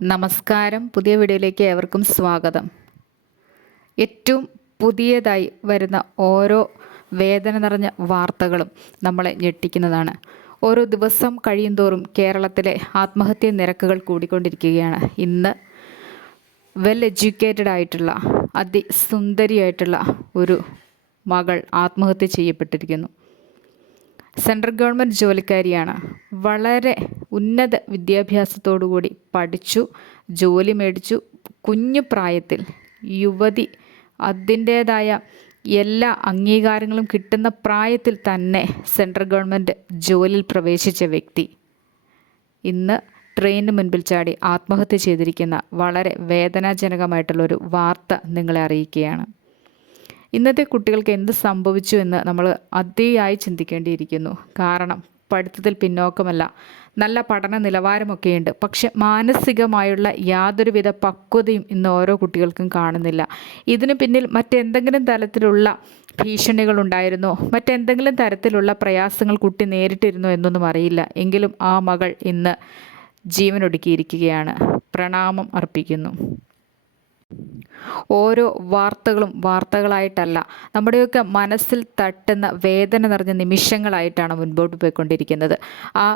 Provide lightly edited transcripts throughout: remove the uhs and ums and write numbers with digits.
നമസ്കാരം. പുതിയ വീഡിയോയിലേക്ക് ഏവർക്കും സ്വാഗതം. ഏറ്റവും പുതിയതായി വരുന്ന ഓരോ വേദന നിറഞ്ഞ വാർത്തകളും നമ്മളെ ഞെട്ടിക്കുന്നതാണ്. ഓരോ ദിവസം കഴിയുന്തോറും കേരളത്തിലെ ആത്മഹത്യാ നിരക്കുകൾ കൂടിക്കൊണ്ടിരിക്കുകയാണ്. ഇന്ന് വെൽ എഡ്യൂക്കേറ്റഡ് ആയിട്ടുള്ള അതിസുന്ദരിയായിട്ടുള്ള ഒരു മകൾ ആത്മഹത്യ ചെയ്യപ്പെട്ടിരിക്കുന്നു. സെൻട്രൽ ഗവൺമെൻറ് ജോലിക്കാരിയാണ്. വളരെ ഉന്നത വിദ്യാഭ്യാസത്തോടുകൂടി പഠിച്ചു, ജോലി മേടിച്ചു. കുഞ്ഞു പ്രായത്തിൽ യുവതി അതിൻ്റേതായ എല്ലാ അംഗീകാരങ്ങളും കിട്ടുന്ന പ്രായത്തിൽ തന്നെ സെൻട്രൽ ഗവൺമെൻറ് ജോലിയിൽ പ്രവേശിച്ച വ്യക്തി ഇന്ന് ട്രെയിനിന് മുൻപിൽ ചാടി ആത്മഹത്യ ചെയ്തിരിക്കുന്ന വളരെ വേദനാജനകമായിട്ടുള്ളൊരു വാർത്ത നിങ്ങളെ അറിയിക്കുകയാണ്. ഇന്നത്തെ കുട്ടികൾക്ക് എന്ത് സംഭവിച്ചു എന്ന് നമ്മൾ അതിയായി ചിന്തിക്കേണ്ടിയിരിക്കുന്നു. കാരണം പഠിത്തത്തിൽ പിന്നോക്കമല്ല, നല്ല പഠന നിലവാരമൊക്കെയുണ്ട്. പക്ഷെ മാനസികമായുള്ള യാതൊരുവിധ പക്വതയും ഇന്ന് ഓരോ കുട്ടികൾക്കും കാണുന്നില്ല. ഇതിനു പിന്നിൽ മറ്റെന്തെങ്കിലും തരത്തിലുള്ള ഭീഷണികളുണ്ടായിരുന്നോ, മറ്റെന്തെങ്കിലും തരത്തിലുള്ള പ്രയാസങ്ങൾ കുട്ടി നേരിട്ടിരുന്നോ എന്നൊന്നും അറിയില്ല. എങ്കിലും ആ മകൾ ഇന്ന് ജീവനൊടുക്കിയിരിക്കുകയാണ്. പ്രണാമം അർപ്പിക്കുന്നു. ഓരോ വാർത്തകളും വാർത്തകളായിട്ടല്ല, നമ്മുടെയൊക്കെ മനസ്സിൽ തട്ടുന്ന വേദന നിറഞ്ഞ നിമിഷങ്ങളായിട്ടാണ് മുൻപോട്ട് പോയിക്കൊണ്ടിരിക്കുന്നത്. ആ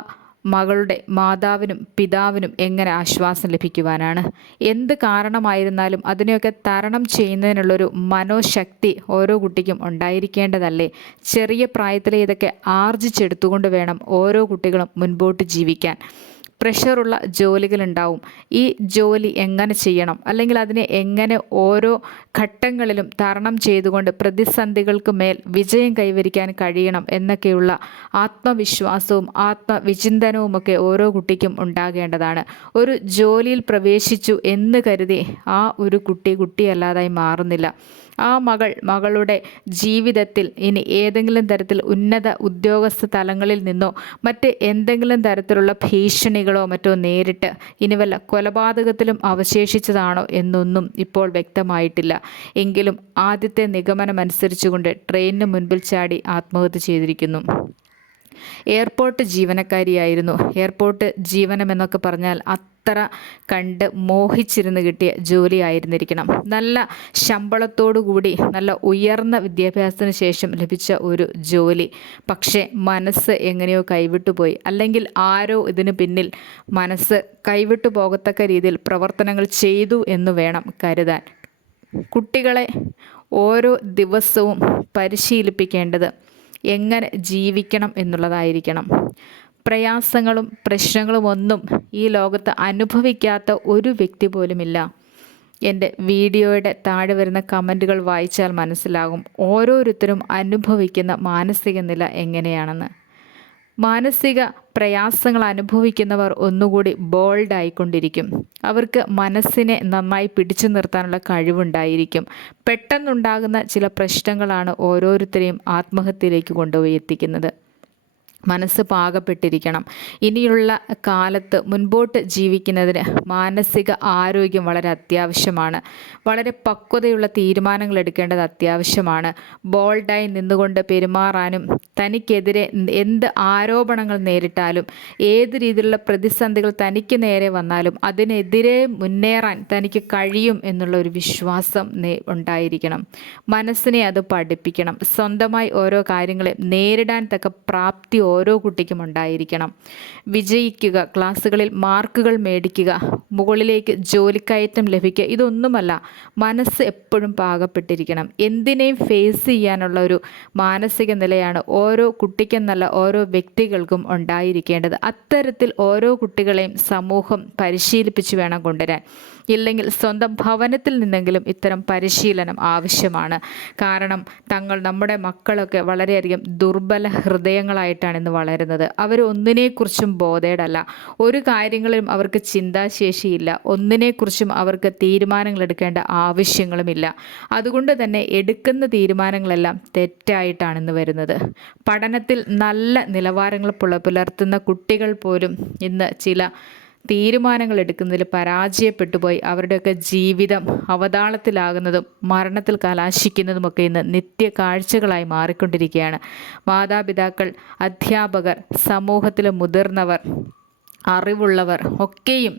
മകളുടെ മാതാവിനും പിതാവിനും എങ്ങനെ ആശ്വാസം ലഭിക്കുവാനാണ്? എന്ത് കാരണമായിരുന്നാലും അതിനെയൊക്കെ തരണം ചെയ്യുന്നതിനുള്ളൊരു മനോശക്തി ഓരോ കുട്ടിക്കും ഉണ്ടായിരിക്കേണ്ടതല്ലേ? ചെറിയ പ്രായത്തിലെ ഇതൊക്കെ ആർജിച്ചെടുത്തുകൊണ്ട് വേണം ഓരോ കുട്ടികളും മുൻപോട്ട് ജീവിക്കാൻ. പ്രഷറുള്ള ജോലികളുണ്ടാവും. ഈ ജോലി എങ്ങനെ ചെയ്യണം, അല്ലെങ്കിൽ അതിനെ എങ്ങനെ ഓരോ ഘട്ടങ്ങളിലും തരണം ചെയ്തുകൊണ്ട് പ്രതിസന്ധികൾക്ക് മേൽ വിജയം കൈവരിക്കാൻ കഴിയണം എന്നൊക്കെയുള്ള ആത്മവിശ്വാസവും ആത്മവിചിന്തനവുമൊക്കെ ഓരോ കുട്ടിക്കും ഉണ്ടാകേണ്ടതാണ്. ഒരു ജോലിയിൽ പ്രവേശിച്ചു എന്ന് കരുതി ആ ഒരു കുട്ടിയല്ലാതായി മാറുന്നില്ല. ആ മകളുടെ ജീവിതത്തിൽ ഇനി ഏതെങ്കിലും തരത്തിൽ ഉന്നത ഉദ്യോഗസ്ഥ തലങ്ങളിൽ നിന്നോ മറ്റ് എന്തെങ്കിലും തരത്തിലുള്ള ഭീഷണികളോ മറ്റോ നേരിട്ട് ഇനി വല്ല കൊലപാതകത്തിലും അവശേഷിച്ചതാണോ എന്നൊന്നും ഇപ്പോൾ വ്യക്തമായിട്ടില്ല. എങ്കിലും ആദ്യത്തെ നിഗമനമനുസരിച്ചുകൊണ്ട് ട്രെയിനിന് മുൻപിൽ ചാടി ആത്മഹത്യ ചെയ്തിരിക്കുന്നു. എയർപോർട്ട് ജീവനക്കാരിയായിരുന്നു. എയർപോർട്ട് ജീവനമെന്നൊക്കെ പറഞ്ഞാൽ അത്ര കണ്ട് മോഹിച്ചിരുന്ന് കിട്ടിയ ജോലി ആയിരുന്നിരിക്കണം. നല്ല ശമ്പളത്തോടുകൂടി നല്ല ഉയർന്ന വിദ്യാഭ്യാസത്തിന് ശേഷം ലഭിച്ച ഒരു ജോലി. പക്ഷേ മനസ്സ് എങ്ങനെയോ കൈവിട്ടുപോയി, അല്ലെങ്കിൽ ആരോ ഇതിന് പിന്നിൽ മനസ്സ് കൈവിട്ടു പോകത്തക്ക രീതിയിൽ പ്രവർത്തനങ്ങൾ ചെയ്തു എന്ന് വേണം കരുതാൻ. കുട്ടികളെ ഓരോ ദിവസവും പരിശീലിപ്പിക്കേണ്ടത് എങ്ങനെ ജീവിക്കണം എന്നുള്ളതായിരിക്കണം. പ്രയാസങ്ങളും പ്രശ്നങ്ങളും ഒന്നും ഈ ലോകത്ത് അനുഭവിക്കാത്ത ഒരു വ്യക്തി പോലുമില്ല. എൻ്റെ വീഡിയോയുടെ താഴെ വരുന്ന കമൻറ്റുകൾ വായിച്ചാൽ മനസ്സിലാകും ഓരോരുത്തരും അനുഭവിക്കുന്ന മാനസിക നില എങ്ങനെയാണെന്ന്. മാനസിക പ്രയാസങ്ങൾ അനുഭവിക്കുന്നവർ ഒന്നുകൂടി ബോൾഡായിക്കൊണ്ടിരിക്കും. അവർക്ക് മനസ്സിനെ നന്നായി പിടിച്ചു നിർത്താനുള്ള കഴിവുണ്ടായിരിക്കും. പെട്ടെന്നുണ്ടാകുന്ന ചില പ്രശ്നങ്ങളാണ് ഓരോരുത്തരെയും ആത്മഹത്യയിലേക്ക് കൊണ്ടുപോയി എത്തിക്കുന്നത്. മനസ്സ് പാകപ്പെട്ടിരിക്കണം. ഇനിയുള്ള കാലത്ത് മുൻപോട്ട് ജീവിക്കുന്നതിന് മാനസിക ആരോഗ്യം വളരെ അത്യാവശ്യമാണ്. വളരെ പക്വതയുള്ള തീരുമാനങ്ങൾ എടുക്കേണ്ടത് അത്യാവശ്യമാണ്. ബോൾഡായി നിന്നുകൊണ്ട് പെരുമാറാനും തനിക്കെതിരെ എന്ത് ആരോപണങ്ങൾ നേരിട്ടാലും ഏത് രീതിയിലുള്ള പ്രതിസന്ധികൾ തനിക്ക് നേരെ വന്നാലും അതിനെതിരെ മുന്നേറാൻ തനിക്ക് കഴിയും എന്നുള്ള ഒരു വിശ്വാസം ഉണ്ടായിരിക്കണം. മനസ്സിനെ അത് പഠിപ്പിക്കണം. സ്വന്തമായി ഓരോ കാര്യങ്ങളെ നേരിടാൻ തക്ക പ്രാപ്തി ഓരോ കുട്ടിക്കും ഉണ്ടായിരിക്കണം. വിജയിക്കുക, ക്ലാസ്സുകളിൽ മാർക്കുകൾ മേടിക്കുക, മുകളിലേക്ക് ജോലിക്കയറ്റം ലഭിക്കുക, ഇതൊന്നുമല്ല. മനസ്സ് എപ്പോഴും പാകപ്പെട്ടിരിക്കണം. എന്തിനേയും ഫേസ് ചെയ്യാനുള്ള ഒരു മാനസിക നിലയാണ് ഓരോ കുട്ടിക്കെന്നല്ല ഓരോ വ്യക്തികൾക്കും ഉണ്ടായിരിക്കേണ്ടത്. അത്തരത്തിൽ ഓരോ കുട്ടികളെയും സമൂഹം പരിശീലിപ്പിച്ച് വേണം കൊണ്ടുവരാൻ. ഇല്ലെങ്കിൽ സ്വന്തം ഭവനത്തിൽ നിന്നെങ്കിലും ഇത്തരം പരിശീലനം ആവശ്യമാണ്. കാരണം നമ്മുടെ മക്കളൊക്കെ വളരെയധികം ദുർബല ഹൃദയങ്ങളായിട്ടാണ് ഇന്ന് വളരുന്നത്. അവർ ഒന്നിനെക്കുറിച്ചും ബോധേഡല്ല. ഒരു കാര്യങ്ങളിലും അവർക്ക് ചിന്താശേഷിയില്ല. ഒന്നിനെക്കുറിച്ചും അവർക്ക് തീരുമാനങ്ങൾ എടുക്കേണ്ട ആവശ്യങ്ങളുമില്ല. അതുകൊണ്ട് തന്നെ എടുക്കുന്ന തീരുമാനങ്ങളെല്ലാം തെറ്റായിട്ടാണ് ഇന്ന് വരുന്നത്. പഠനത്തിൽ നല്ല നിലവാരങ്ങൾ പുലർത്തുന്ന കുട്ടികൾ പോലും ഇന്ന് ചില തീരുമാനങ്ങൾ എടുക്കുന്നതിൽ പരാജയപ്പെട്ടുപോയി അവരുടെയൊക്കെ ജീവിതം അവതാളത്തിലാകുന്നതും മരണത്തിൽ കലാശിക്കുന്നതുമൊക്കെ ഇന്ന് നിത്യ കാഴ്ചകളായി മാറിക്കൊണ്ടിരിക്കുകയാണ്. മാതാപിതാക്കൾ, അധ്യാപകർ, സമൂഹത്തിലെ മുതിർന്നവർ, അറിവുള്ളവർ ഒക്കെയും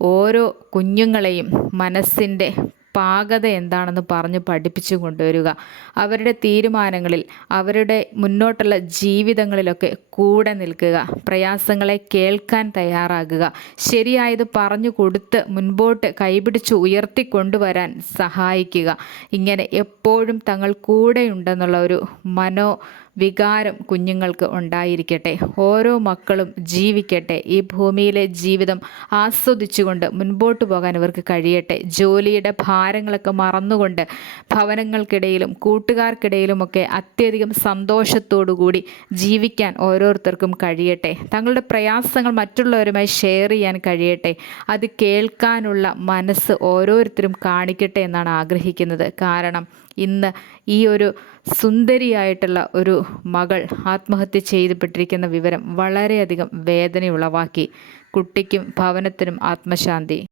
ഓരോ കുഞ്ഞുങ്ങളെയും മനസ്സിൻ്റെ പാകത എന്താണെന്ന് പറഞ്ഞ് പഠിപ്പിച്ചു കൊണ്ടുവരിക. അവരുടെ തീരുമാനങ്ങളിൽ, അവരുടെ മുന്നോട്ടുള്ള ജീവിതങ്ങളിലൊക്കെ കൂടെ നിൽക്കുക. പ്രയാസങ്ങളെ കേൾക്കാൻ തയ്യാറാകുക. ശരിയായത് പറഞ്ഞു കൊടുത്ത് മുൻപോട്ട് കൈപിടിച്ച് ഉയർത്തിക്കൊണ്ടുവരാൻ സഹായിക്കുക. ഇങ്ങനെ എപ്പോഴും തങ്ങൾ കൂടെയുണ്ടെന്നുള്ള ഒരു വികാരം കുഞ്ഞുങ്ങൾക്ക് ഉണ്ടായിരിക്കട്ടെ. ഓരോ മക്കളും ജീവിക്കട്ടെ. ഈ ഭൂമിയിലെ ജീവിതം ആസ്വദിച്ചുകൊണ്ട് മുൻപോട്ട് പോകാൻ ഇവർക്ക് കഴിയട്ടെ. ജോലിയുടെ ഭാരങ്ങളൊക്കെ മറന്നുകൊണ്ട് ഭവനങ്ങൾക്കിടയിലും കൂട്ടുകാർക്കിടയിലുമൊക്കെ അത്യധികം സന്തോഷത്തോടു കൂടി ജീവിക്കാൻ ഓരോരുത്തർക്കും കഴിയട്ടെ. തങ്ങളുടെ പ്രയാസങ്ങൾ മറ്റുള്ളവരുമായി ഷെയർ ചെയ്യാൻ കഴിയട്ടെ. അത് കേൾക്കാനുള്ള മനസ്സ് ഓരോരുത്തരും കാണിക്കട്ടെ എന്നാണ് ആഗ്രഹിക്കുന്നത്. കാരണം ഇന്ന് ഈ ഒരു സുന്ദരിയായിട്ടുള്ള ഒരു മകൾ ആത്മഹത്യ ചെയ്യപ്പെട്ടിരിക്കുന്ന വിവരം വളരെയധികം വേദനയുളവാക്കി. കുട്ടിക്കും ഭവനത്തിനും ആത്മശാന്തി.